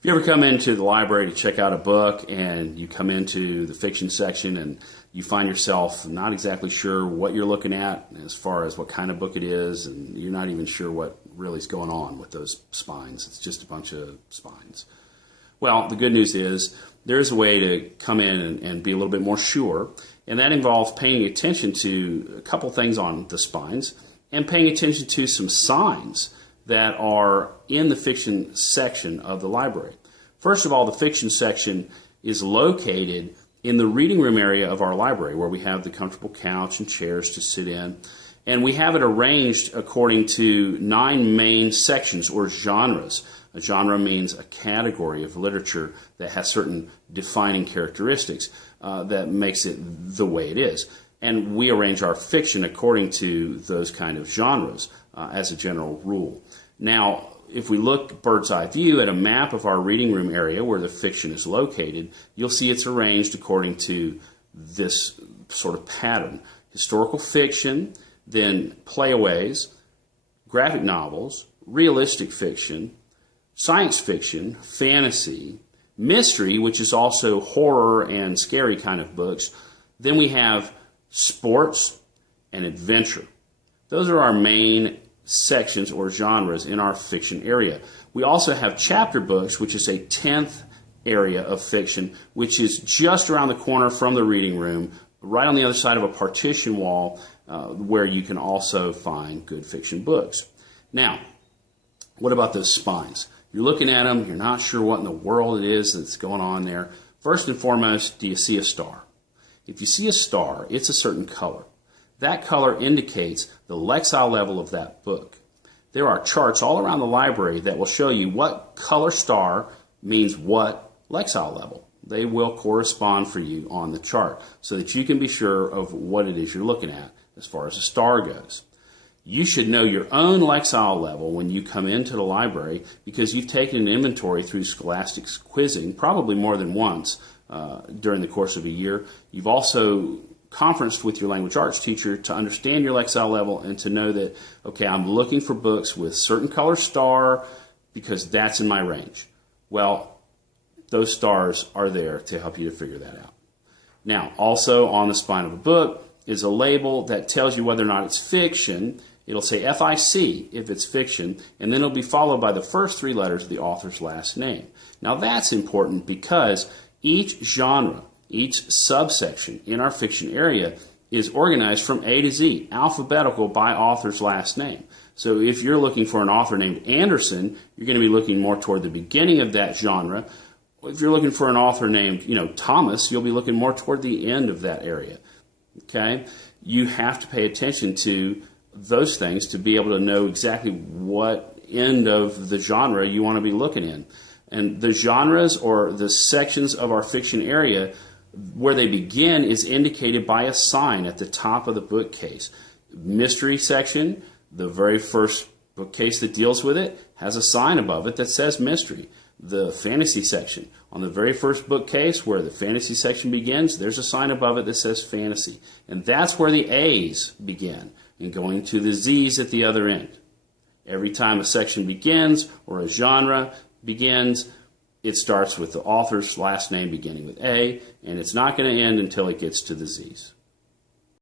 If you ever come into the library to check out a book and you come into the fiction section and you find yourself not exactly sure what you're looking at as far as what kind of book it is, and you're not even sure what really is going on with those spines. It's just a bunch of spines. Well, the good news is there's a way to come in and be a little bit more sure, and that involves paying attention to a couple things on the spines and paying attention to some signs that are in the fiction section of the library. First of all, the fiction section is located in the reading room area of our library, where we have the comfortable couch and chairs to sit in. And we have it arranged according to 9 main sections or genres. A genre means a category of literature that has certain defining characteristics that makes it the way it is. And we arrange our fiction according to those kind of genres as a general rule. Now, if we look bird's eye view at a map of our reading room area where the fiction is located, you'll see it's arranged according to this sort of pattern. Historical fiction, then playaways, graphic novels, realistic fiction, science fiction, fantasy, mystery, which is also horror and scary kind of books. Then we have sports and adventure. Those are our main sections or genres in our fiction area. We also have chapter books, which is a 10th area of fiction, which is just around the corner from the reading room, right on the other side of a partition wall, where you can also find good fiction books. Now, what about those spines? You're looking at them, you're not sure what in the world it is that's going on there. First and foremost, do you see a star? If you see a star, it's a certain color. That color indicates the Lexile level of that book. There are charts all around the library that will show you what color star means what Lexile level. They will correspond for you on the chart so that you can be sure of what it is you're looking at as far as a star goes. You should know your own Lexile level when you come into the library because you've taken an inventory through Scholastic quizzing probably more than once during the course of a year. You've also conferenced with your language arts teacher to understand your Lexile level and to know that, okay, I'm looking for books with certain color star because that's in my range. Well, those stars are there to help you to figure that out. Now, also on the spine of a book is a label that tells you whether or not it's fiction. It'll say FIC if it's fiction, and then it'll be followed by the first 3 letters of the author's last name. Now, that's important because each genre, each subsection in our fiction area is organized from A to Z, alphabetical by author's last name. So if you're looking for an author named Anderson, you're going to be looking more toward the beginning of that genre. If you're looking for an author named, Thomas, you'll be looking more toward the end of that area. Okay? You have to pay attention to those things to be able to know exactly what end of the genre you want to be looking in. And the genres or the sections of our fiction area, where they begin is indicated by a sign at the top of the bookcase. Mystery section, the very first bookcase that deals with it, has a sign above it that says mystery. The fantasy section, on the very first bookcase where the fantasy section begins, there's a sign above it that says fantasy. And that's where the A's begin, and going to the Z's at the other end. Every time a section begins or a genre begins, it starts with the author's last name beginning with A, and it's not going to end until it gets to the Z's.